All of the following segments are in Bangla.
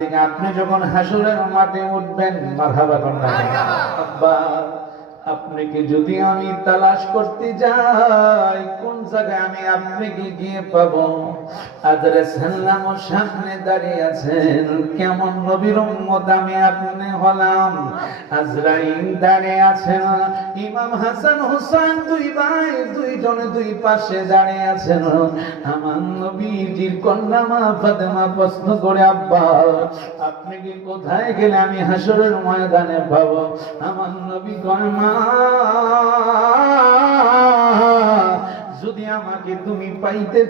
আপনি যখন হাসরের মাঠে উঠবেন মারহাবা কন্যা আব্বা আপনাকে যদি আমি তালাশ করতে যাই কোন জায়গায় আমি আপনাকে গিয়ে পাবো? আদরে সাল্লামর সামনে দাঁড়িয়ে আছেন, কেমন নবীর উম্মত আমি আপনি হলাম। আজরাইল দাঁড়িয়ে আছেন, ইমাম হাসান হোসেন দুই ভাই দুইজনে দুই পাশে দাঁড়িয়ে আছেন। আমার নবীজির কন্যা মা ফাতেমা প্রশ্ন করে, আব্বা আপনি কি কোথায় গেলে আমি হাসরের ময়দানে পাবো? আমার নবী কয়, মা যদি আমাকে তুমি পাইতে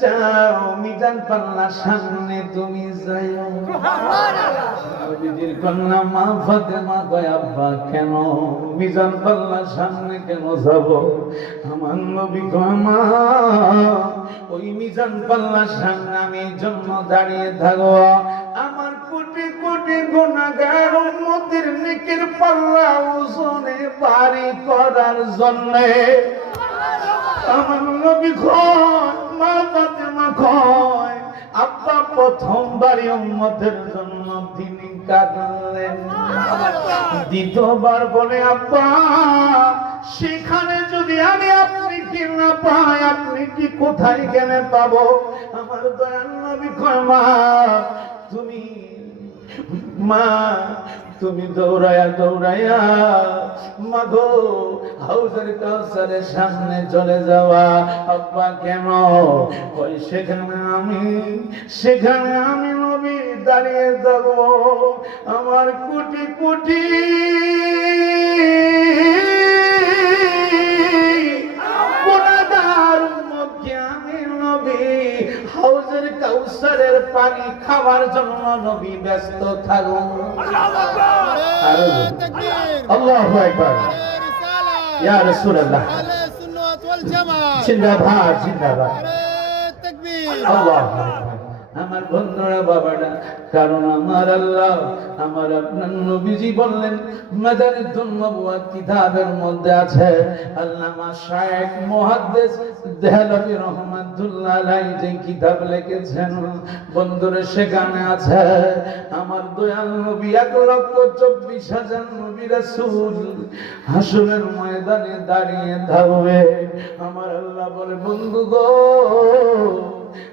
চাও মিজান পাল্লার সামনে তুমি যাইও। নবীজির কন্যা মা ফাতেমা কয়, আব্বা কেন মিজান পাল্লার সামনে কেন যাব? আমার নবী কয়, মা ওই মিজান পাল্লার সামনে আমি এই জন্য দাঁড়িয়ে থাকবো, আমার কোটি কোটি গুনাহগার উম্মতের নেকের পাল্লা ওজনে ভারী করার জন্য। আমার নবী কয়, মা ফাতেমা কয়, আব্বা প্রথমবারই উম্মতের জন্য তিনি কাঁদলেন। দ্বিতীয়বার বলে, আব্বা সেখানে যদি আমি আপনি কি না পাই আপনি কি কোথায় গেলে পাবো? আমার দয়াল নবী কয়, তুমি দৌড়াইয়া মাগো হাউজের কাউসারের সামনে চলে যাওয়া। আব্বা কেন? ওই সেখানে আমি নবী দাঁড়িয়ে যাব, আমার কোটি কোটি গুনাহগার উম্মতকে আমি নবী হাউজের কাউসারের পানি খাওয়ার জন্য নবী ব্যস্ত থাকুন। আল্লাহু আকবার, ইয়া রাসূলুল্লাহ, জিন্দাবাদ জিন্দাবাদ, আল্লাহু আকবার। আমার বন্ধুরা বাবারা, কারণ আমার আল্লাহ আমার আপনার নবীজি বললেন, মাদারিতুন নবুওয়াত কিতাবের মধ্যে আছে, আল্লামা শায়েখ মুহাদ্দিস দেহলভী রাহমাতুল্লাহ আলাইহি যে কিতাব লিখেছেন বন্ধুরা, সেখানে আছে আমার দয়াল নবী 1,24,000 নবী রাসূল হাসরের ময়দানে দাঁড়িয়ে থাকবে। আমার আল্লাহ বলে, বন্ধু গো,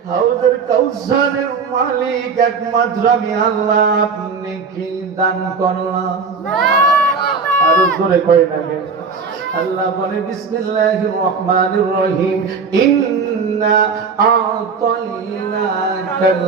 হাউজের কাউসারের মালিক একমাত্র আমি আল্লাহ, আপনি কি দান করলাম? আরো জোরে কয় না কেন? আল্লাহ বলে, বিসমিল্লাহির রহমানির রহিম, ইন্না আ'তাইনাকাল